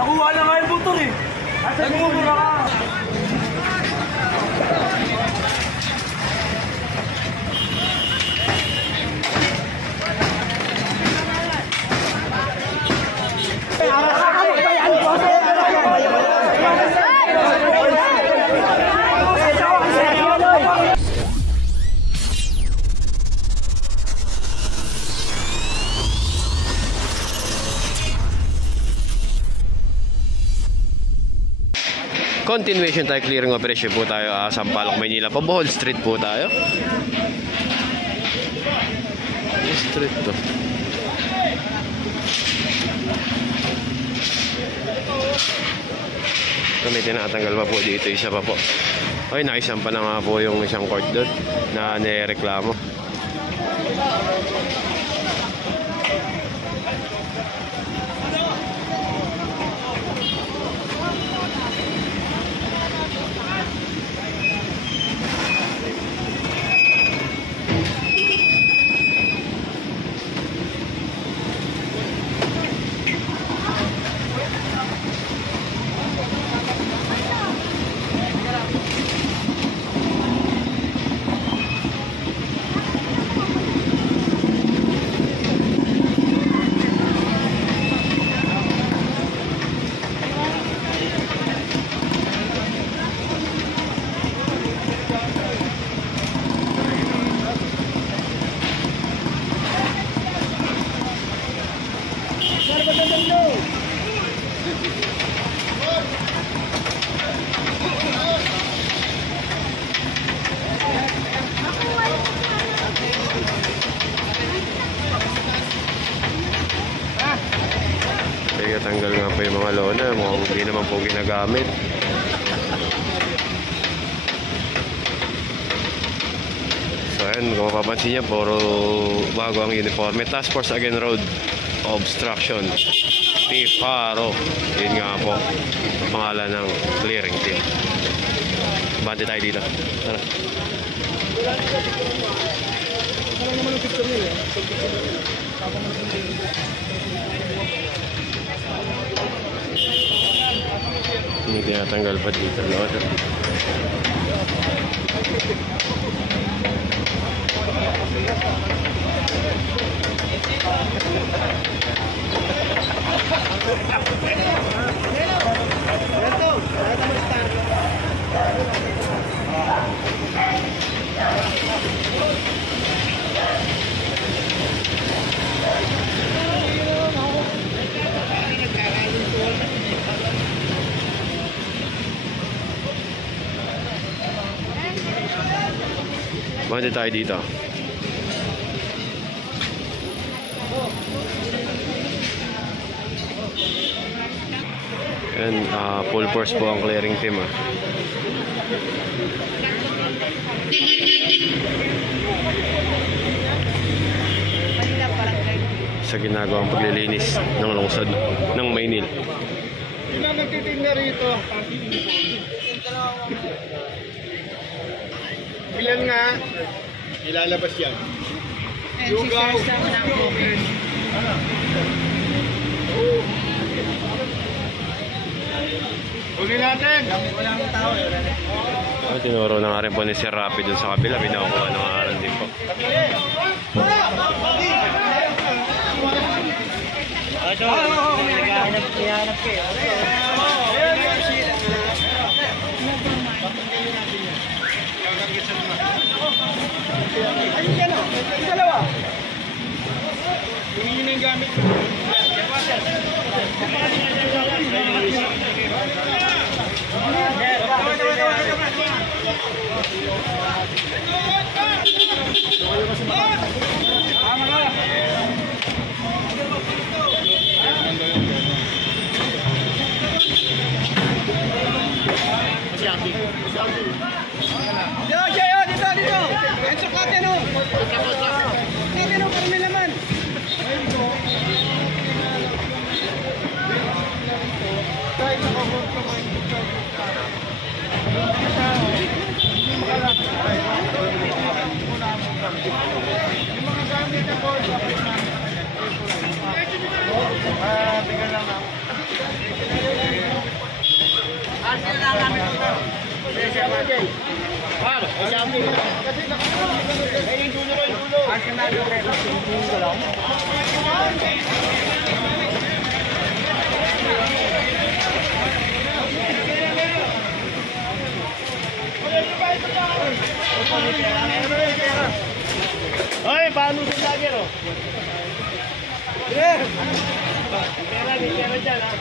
Nakuha na nga yung motor eh. Nagmumura ka. Continuation tayo, clearing operation po tayo, Sampaloc, Maynila. Bohol Street po tayo. Street to. May tinatanggal pa po dito, isa pa po. Ay, naisampa na nga po yung isang court doon na nireklamo. Tanggal nga po yung mga lona, mukhang hindi naman po ginagamit. So ayan, kung mapapansin niya, puro bago ang uniforme. Task Force Against Road Obstruction, Pifaro. Yun nga po pangalan ng clearing team. Bante tayo dito. Tara. Hindi tinatanggal pa dito, Lord. Bante tayo dito. And full force po ang clearing team. Sa ginagawang paglilinis ng lungsod ng Maynila. Sino nagtitinda rito? Ilan nga? Ilalabas yan. Lugaw. Uli natin. Walang tao. Tinuro na nga rin po ni Sir Rapi dun sa kabila. Pinakuha na nga rin din po. Hinahanap kayo. Ayun yan o, yung dalawa. Tingin nyo na yung gamit. Jay. Par, champion. Kasi ay dulo rin dulo. As ka na do pero dulo lang. Hoy, paano sa lager oh? Pera, may pera dyan ha.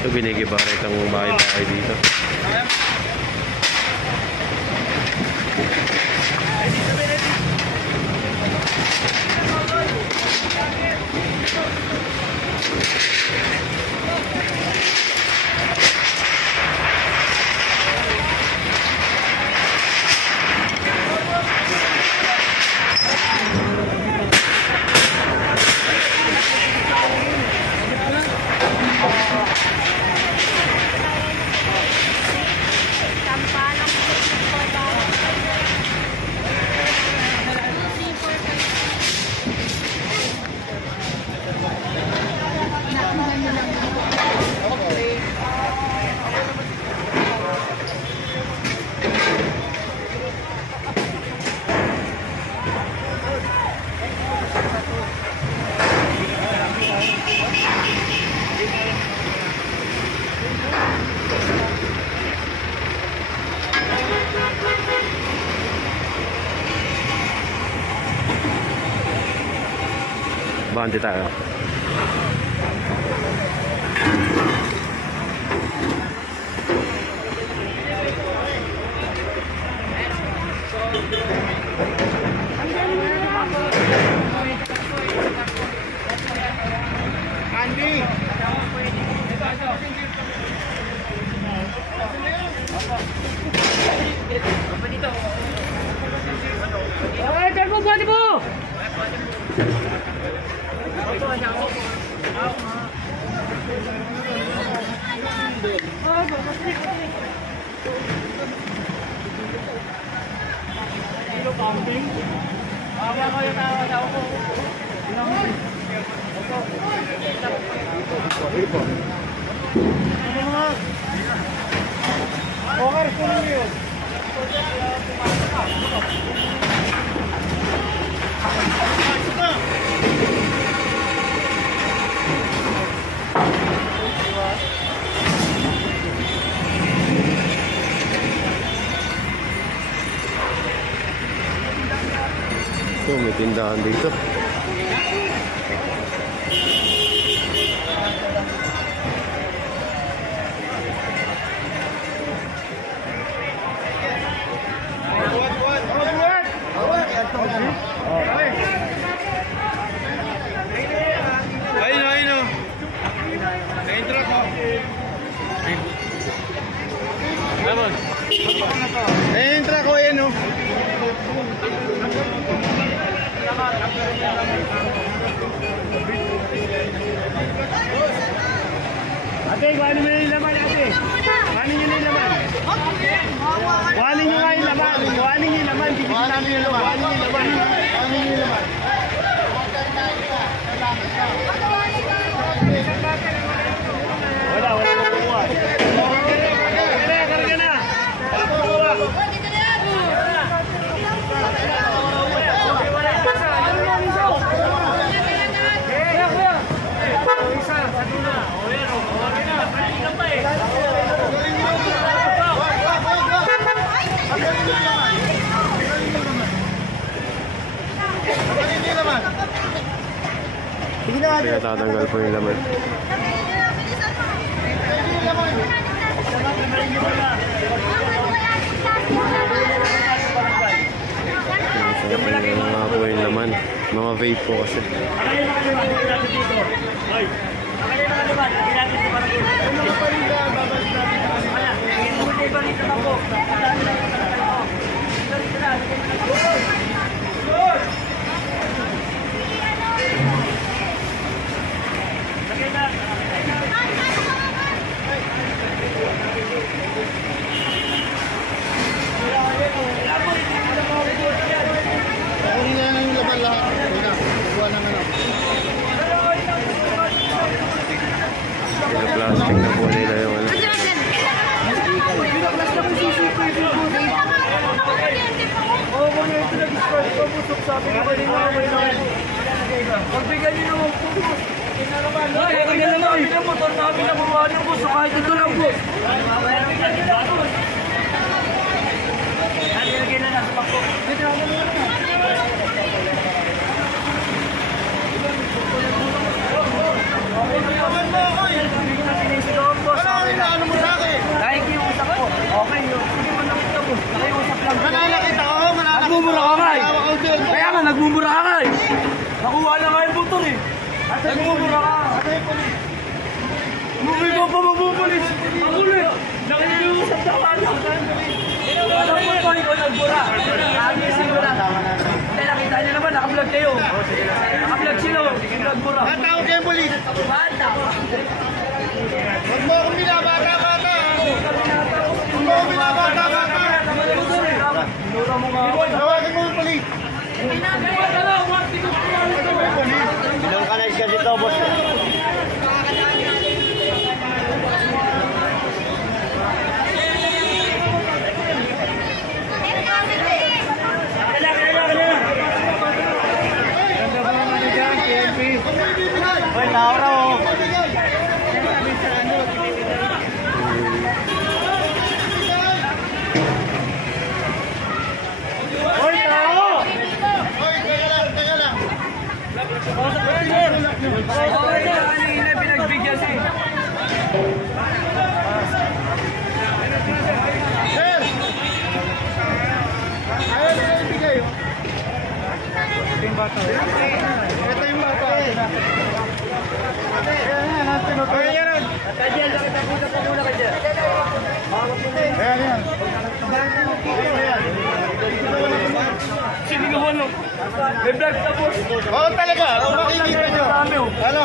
Ito binigibarit ang bahay-bahay dito. Bante tayo. Andy. Ay, kalbo buhat mo. Kilo camping. Aga ko yung tawa ko. Okay, kunin niyo. Ito, may tindahan dito. Ayun. Na-intro ko. Na-intro ko. kuhanin mo na yung laman ate. Kuhanin nyo na yung laman. Kuhanin nyo nga yung laman. Kuhanin nyo yung laman. Kuhanin nyo yung laman. Kuhanin nyo yung laman. Kuhanin nyo yung laman. Wala makukuha. Karga na. Wala makukuha. Pinatanggal po yung laman. Mga po yung laman. Mga vape po kasi. Plastic na po nila yung ano. Pagbigyan niyo naman po. Kaya naman, pinamotor namin na buwan ng puso kahit ito lang po. Nalilagay na lang sa pako. Ano mo sa akin? Nakikiusap po. Okay, hindi mo nakita po. Nakiusap lang. Mananakita ako, mananakita. Nagmumura ka nga eh. Kaya nga, nagmumura ka nga eh. Nakuha na nga yung butong eh. Nagmumura ka. Mumuli ko pa magbubulis. Magulit. Nakikiusap na ka lang. Alam mo ba ikaw nagmura? Nagising mo na. Hindi, nakita niyo naman, naka-vlog kayo. Naka-vlog sila, nagmura. Matawag kayo, polis. Bata. Huwag mo akong binabata-bata. Huwag mo akong binabata-bata. Minura mo nga ako. Tawagin mo yung polis. Ilang kanais ka dito, boss? Hoy, tao raw. Hoy, tao! Hoy, teka lang. Okay na, kanina pinagbigyan siya eh. Sir! Ayaw nila ibigay. Ito yung bata. Ito yung bata. Ayan, natin. Ayan. Kajel, nakita po sa muna kajel. Ayan. Sinigawan mo. May vlog na po. Oo talaga. Makikita nyo. Ano?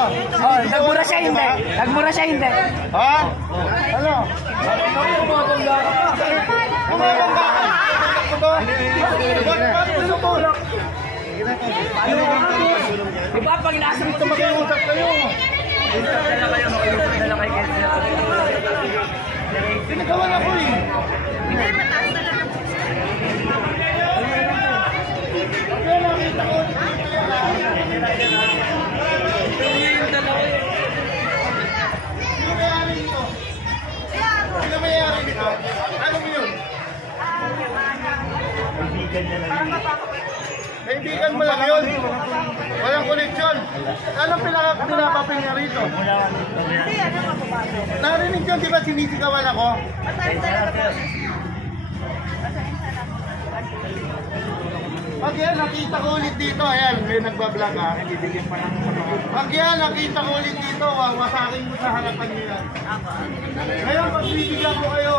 Nagmura siya hindi. Nagmura siya hindi. Ha? Ano? Bumabangga ka pa. Bumabangga ka? Bakit? Diba pag inaasam ito Mag-iusap kayo. Dala kayo, makiusap dala kayo. Pinagawan ako eh. Hindi, mataas na lang. Kaya nakita ko. Sino may-ari nito? Sino may-ari nito? Ano mo yun? Kaibigan mo lang yun. Walang koneksyon. Anong pinapapil niya rito? Narinig yun, di ba sinisigawan ako? Pag yan, nakita ko ulit dito, ayan, may nagbablog ha. Pag yan, nakita ko ulit dito, wawasakin mo sa harapan nyo yan. Ngayon, pag bibigyan ko kayo,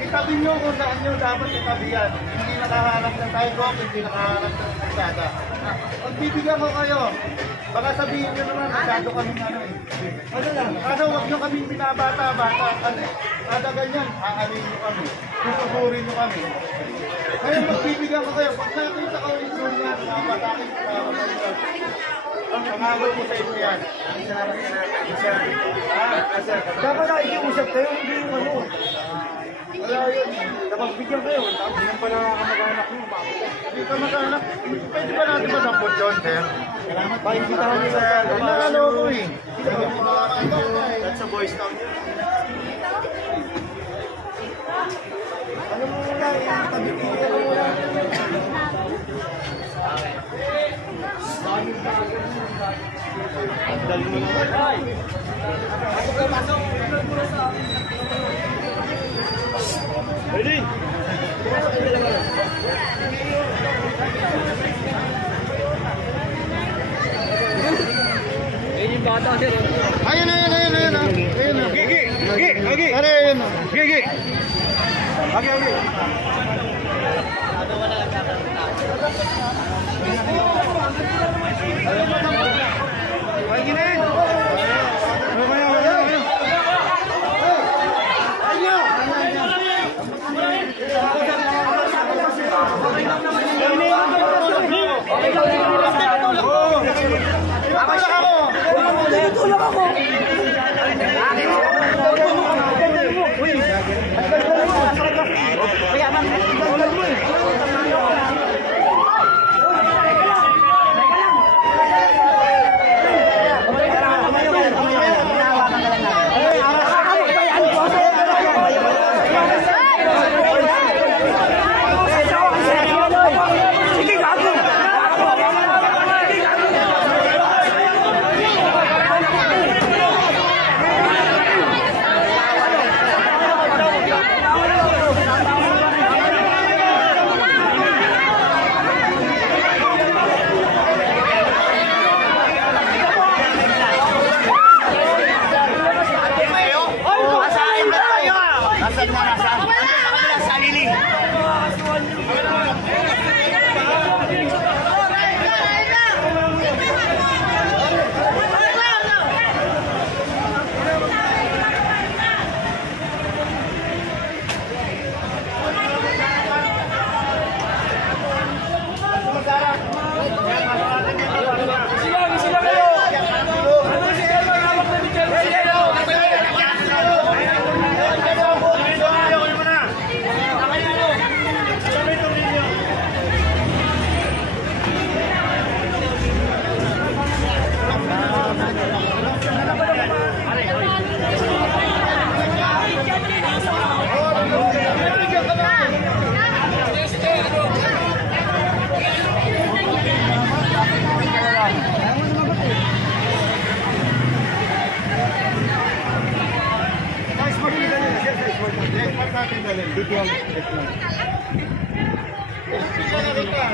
itabi nyo kung saan nyo dapat itabi yan. Hindi nakaharap ng sidewalk, hindi nakaharap ng kalsada. Pag bibigyan ko kayo, Baka sabihin nyo naman, masyado kami ano eh. Kaso huwag nyo kaming binabata-bata. Kada ganyan, aanin nyo kami. Sususurin nyo kami. Ngayon magbibigyan ko kayo. Pag nakita ko yung zoom nga, mabatakin ko pa ako. Ang pangako ko sa inyo yan. Dapat na ikiusap kayo, hindi yung ano. Wala yun. Kapag bigyan kayo, tapos yan pala kamag-anak nyo. Hindi ka mag-anak. Pwede ba natin masampot yun, sir? Pakikitahan nyo sa Inaano ko eh. That's a boys town yun. Ano mo muna, tabi-tigil mo muna. Dali mo na. Ready? Ayun. Gigi! Gigi! Gigi! Ano yun? Gigi! Okay, okay. Ay, gini! Tulak ako!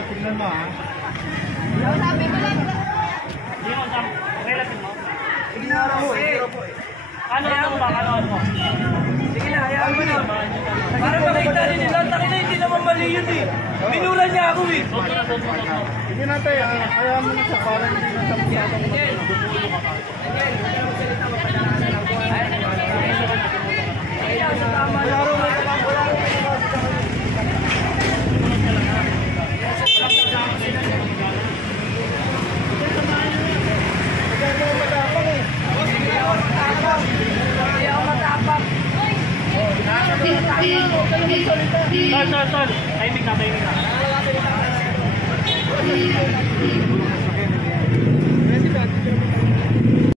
Tingnan mo ha. Ano mo? Sige na, hayaan mo na. Para makita rin nila, takin na hindi naman mali yun eh. Minura niya ako eh. Sige na tayo, kaya mo na siya para hindi na siya magdumulo ka pa. Tol. Timing na.